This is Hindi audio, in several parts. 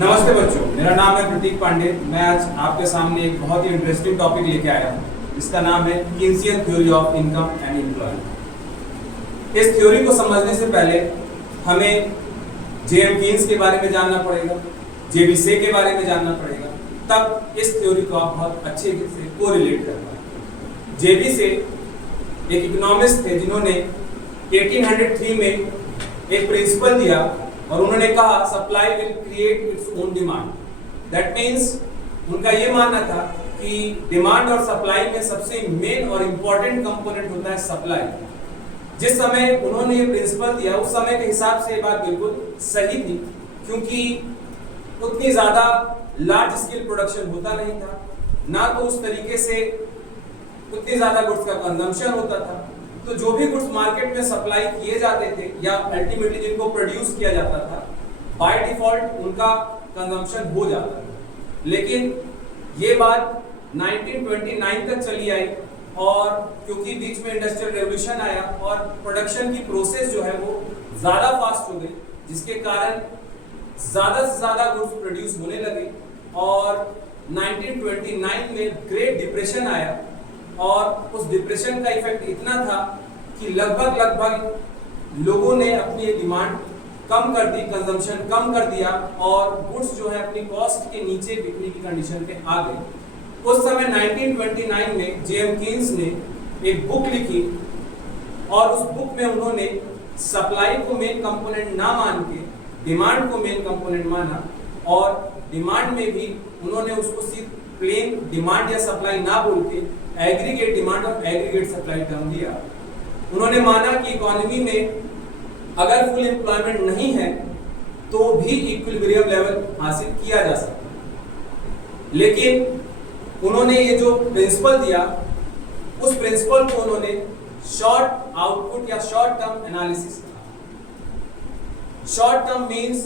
नमस्ते बच्चों, मेरा नाम है प्रतीक पांडे। मैं आज आपके सामने एक बहुत ही इंटरेस्टिंग टॉपिक लेके आया हूँ। इसका नाम है Keynesian theory of income and employment. इस थ्योरी को समझने से पहले हमें जेएम कीन्स के बारे में जानना पड़ेगा, जेबी से के बारे में जानना पड़ेगा, तब इस थ्योरी को आप बहुत अच्छे से कोरिलेट कर पाएंगे। जेबी से एक इकोनॉमिस्ट थे जिन्होंने 1803 में एक प्रिंसिपल दिया और उन्होंने कहा supply will create its own demand. That means उनका ये मानना था कि डिमांड और सप्लाई में सबसे मेन और इंपॉर्टेंट कंपोनेंट होता है सप्लाई। जिस समय उन्होंने ये प्रिंसिपल दिया उस समय के हिसाब से ये बात बिल्कुल सही थी, क्योंकि उतनी ज्यादा लार्ज स्केल प्रोडक्शन होता नहीं था, ना तो उस तरीके से उतनी ज्यादा गुड्स का कंजम्पशन होता था। तो जो भी गुड्स मार्केट में सप्लाई किए जाते थे या अल्टीमेटली जिनको प्रोड्यूस किया जाता था, बाय डिफॉल्ट उनका कंजम्पशन हो जाता था। लेकिन ये बात 1929 तक चली आई और क्योंकि बीच में इंडस्ट्रियल रेवोल्यूशन आया और प्रोडक्शन की प्रोसेस जो है वो ज्यादा फास्ट हो गई, जिसके कारण ज्यादा से ज्यादा गुड्स प्रोड्यूस होने लगे और 1929 में ग्रेट डिप्रेशन आया और उस डिप्रेशन का इफेक्ट इतना था कि लगभग लोगों ने अपनी डिमांड कम कर दी, कंजम्पशन कम कर दिया और गुड्स जो है अपनी कॉस्ट के नीचे बिकने की कंडीशन पे आ गए। उस समय 1929 में जेएम कीन्स ने एक बुक लिखी और उस बुक में उन्होंने सप्लाई को मेन कंपोनेंट ना मान के डिमांड को मेन कंपोनेंट माना और डिमांड में भी उन्होंने उसको सिर्फ प्लेन डिमांड या सप्लाई ना बोल के एग्रीगेट डिमांड और एग्रीगेट सप्लाई टर्म दिया। उन्होंने माना कि इकोनॉमी में अगर फुल एम्प्लॉयमेंट नहीं है तो भी इक्विलिब्रियम लेवल हासिल किया जा सकता है। लेकिन उन्होंने ये जो प्रिंसिपल दिया उस प्रिंसिपल को उन्होंने शॉर्ट आउटपुट या शॉर्ट टर्म एनालिसिस कहा। शॉर्ट टर्म मींस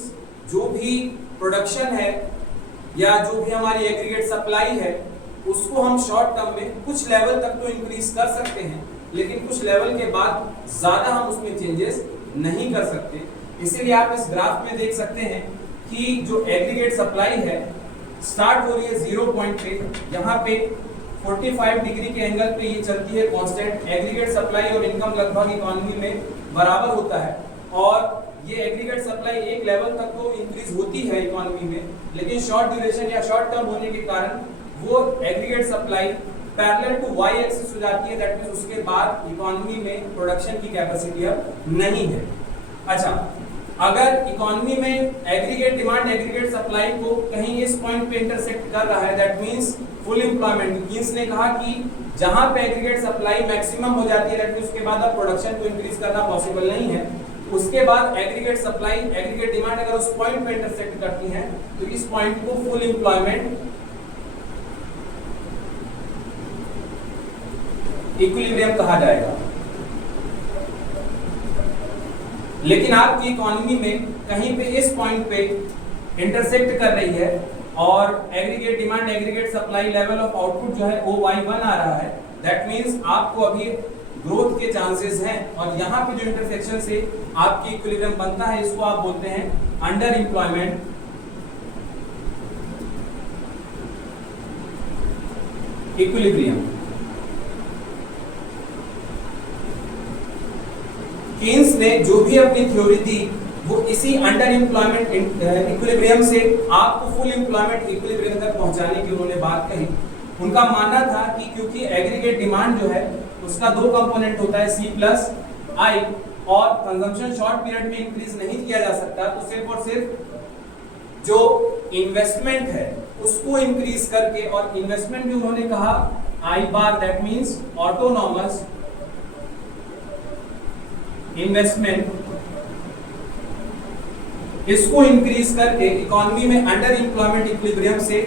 जो भी प्रोडक्शन है या जो भी हमारी एग्रीगेट सप्लाई है उसको हम शॉर्ट टर्म में कुछ लेवल तक तो इंक्रीज कर सकते हैं, लेकिन कुछ लेवल के बाद ज्यादा हम उसमें चेंजेस नहीं कर सकते। इसीलिए आप इस ग्राफ में देख सकते हैं कि जो एग्रीगेट सप्लाई है स्टार्ट हो रही है 0 पॉइंट पे, यहाँ पे 45 डिग्री के एंगल पे ये चलती है कांस्टेंट। एग्रीगेट सप्लाई और इनकम लगभग इकोनॉमी में बराबर होता है और ये एग्रीगेट सप्लाई एक लेवल तक तो इंक्रीज होती है इकोनॉमी में, लेकिन शॉर्ट ड्यूरेशन या शॉर्ट टर्म होने के कारण वो aggregate supply parallel to Y axis हो जाती है। दैट मींस उसके बाद इकोनॉमी में प्रोडक्शन की कैपेसिटी अब नहीं है। अच्छा, अगर इकोनॉमी में एग्रीगेट डिमांड एग्रीगेट सप्लाई को कहीं इस पॉइंट पे इंटरसेक्ट कर रहा है, that means full employment. Keynes ने कहा कि जहां पे एग्रीगेट सप्लाई मैक्सिमम हो जाती है, दैट मींस उसके बाद अब प्रोडक्शन को इंक्रीज करना पॉसिबल नहीं है। उसके बाद एग्रीगेट सप्लाई एग्रीगेट डिमांड अगर उस पॉइंट पे इंटरसेक्ट करती है तो इस पॉइंट को फुल एम्प्लॉयमेंट इक्विलिब्रियम कहा जाएगा। लेकिन आपकी इकोनॉमी में कहीं पे इस पॉइंट पे इंटरसेक्ट कर रही है और aggregate demand aggregate supply level of output जो है OY1 आ रहा है। दैट मींस आपको अभी ग्रोथ के चांसेस हैं और यहाँ पे जो इंटरसेक्शन से आपकी इक्विलिब्रियम बनता है इसको आप बोलते हैं अंडर एम्प्लॉयमेंट इक्विलिब्रियम। कीन्स ने जो भी अपनी थ्योरी दी वो इसी अंडर एम्प्लॉयमेंट इक्विलिब्रियम से आपको फुल एम्प्लॉयमेंट इक्विलिब्रियम तक पहुंचाने की उन्होंने बात कही। उनका मानना था कि क्योंकि एग्रीगेट डिमांड जो है उसका दो कंपोनेंट होता है C+I और कंजम्पशन शॉर्ट पीरियड में इंक्रीज नहीं किया जा सकता, तो सिर्फ और सिर्फ जो इन्वेस्टमेंट है उसको इंक्रीज करके, और इन्वेस्टमेंट भी उन्होंने कहा I bar, that means autonomous investment, इसको इंक्रीज करके इकोनॉमी में अंडर एम्प्लॉयमेंट इक्विलिब्रियम से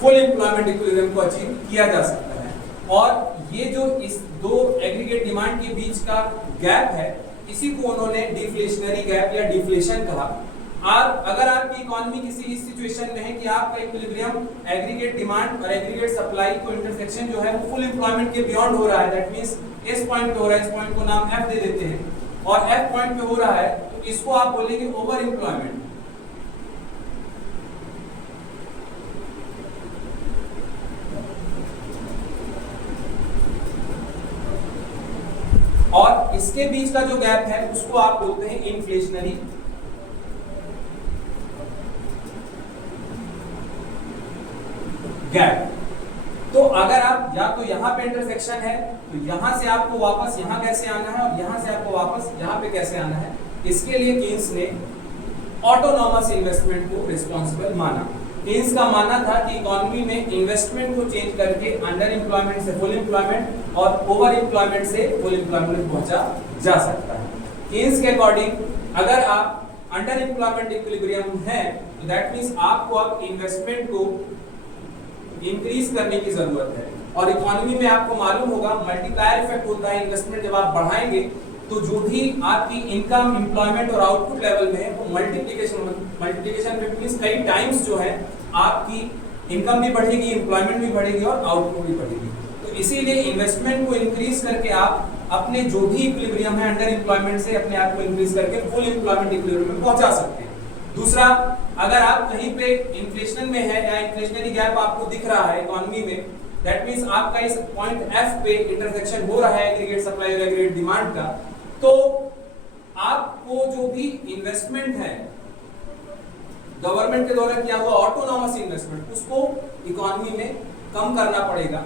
फुल एम्प्लॉयमेंट इक्विलिब्रियम को अचीव किया जा सकता है। और ये जो इस दो एग्रीगेट डिमांड के बीच का गैप है इसी को उन्होंने डिफ्लेशनरी गैप या डिफ्लेशन कहा। अगर आपकी इकोनॉमी किसी इस सिचुएशन में है कि आपका इक्विलिब्रियम एग्रीगेट डिमांड और एग्रीगेट सप्लाई को इंटरसेक्शन जो है वो फुल एम्प्लॉयमेंट के बियॉन्ड हो रहा है, दैट मींस इस पॉइंट पे हो रहा है, इस पॉइंट को नाम F दे देते हैं, और F पॉइंट पे हो रहा है तो इसको आप बोलेंगे ओवर एम्प्लॉयमेंट। और इसके बीच का जो गैप है उसको आप बोलते हैं इन्फ्लेशनरी गैप। तो अगर आप या तो यहां पे इंटरसेक्शन है तो यहां से आपको वापस यहां कैसे आना है और यहां से आपको वापस यहां पे कैसे आना है, इसके लिए कीन्स ने ऑटोनॉमस इन्वेस्टमेंट को रिस्पॉन्सिबल माना। कीन्स का मानना था कि इकोनॉमी में इन्वेस्टमेंट को चेंज करके अंडर एम्प्लॉयमेंट से फुल एम्प्लॉयमेंट और ओवर एम्प्लॉयमेंट से फुल एम्प्लॉयमेंट में पहुंचा जा सकता है। कीन्स के अकॉर्डिंग अगर आप अंडर एम्प्लॉयमेंट इक्विलिब्रियम है तो दैट मींस आपको अब इन्वेस्टमेंट को इंक्रीज करने की जरूरत है। और इकोनॉमी में आपको मालूम होगा मल्टीप्लायर इफेक्ट होता है, इन्वेस्टमेंट जब आप बढ़ाएंगे तो जो भी आपकी इनकम एम्प्लॉयमेंट और आउटपुट लेवल में है वो मल्टीप्लिकेशन में मींस कई टाइम्स जो है आपकी इनकम भी बढ़ेगी, एम्प्लॉयमेंट भी बढ़ेगी और आउटपुट भी बढ़ेगी। तो इसीलिए इन्वेस्टमेंट को इंक्रीज करके आप अपने जो भी इक्विलिब्रियम है अंडर एम्प्लॉयमेंट से अपने आप को इंक्रीज करके फुल एम्प्लॉयमेंट इक्विलिब्रियम में पहुंचा सकते हैं। दूसरा, अगर आप कहीं पे इन्फ्लेशन में है या इन्फ्लेशनरी गैप आपको दिख रहा है इकोनॉमी में, दैट मींस आपका इस पॉइंट एफ पे इंटरसेक्शन हो रहा है एग्रीगेट सप्लाई और एग्रीगेट डिमांड का, तो आपको जो भी इन्वेस्टमेंट है गवर्नमेंट के द्वारा किया हुआ ऑटोनॉमस इन्वेस्टमेंट उसको इकोनॉमी में कम करना पड़ेगा।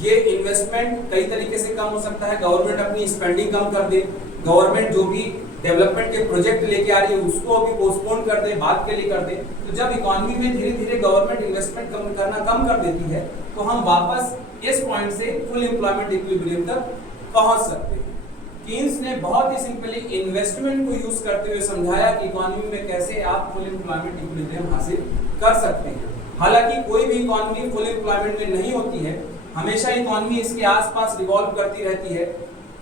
ये इन्वेस्टमेंट कई तरीके से कम हो सकता है। गवर्नमेंट अपनी स्पेंडिंग कम कर दे, गवर्नमेंट जो भी डेवलपमेंट के प्रोजेक्ट लेके आ रही है उसको अभी पोस्टपोन कर दे, बाद के लिए कर दे। तो जब इकोनॉमी में धीरे धीरे गवर्नमेंट इन्वेस्टमेंट कम कर देती है तो हम वापस इस पॉइंट से फुल एम्प्लॉयमेंट इक्विलिब्रियम तक पहुंच सकते हैं। कीन्स ने बहुत ही सिंपली इन्वेस्टमेंट को यूज करते हुए समझाया कि इकोनॉमी में कैसे आप फुल एम्प्लॉयमेंट इक्विलिब्रियम हासिल कर सकते हैं। हालांकि कोई भी इकोनॉमी फुल एम्प्लॉयमेंट में नहीं होती है, हमेशा इकोनॉमी इसके आसपास रिवॉल्व करती रहती है।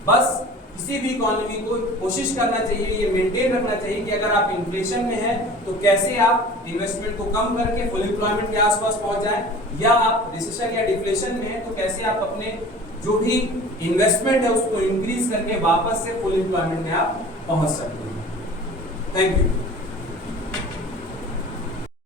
बस किसी भी इकोनॉमी को कोशिश करना चाहिए, ये मेंटेन रखना चाहिए कि अगर आप इन्फ्लेशन में हैं तो कैसे आप इन्वेस्टमेंट को कम करके फुल एम्प्लॉयमेंट के आसपास पहुंच जाएं, या आप रिसेशन या डिफ्लेशन में हैं तो कैसे आप अपने जो भी इन्वेस्टमेंट है उसको इंक्रीज करके वापस से फुल एम्प्लॉयमेंट में आप पहुंच सकते हैं। Thank you.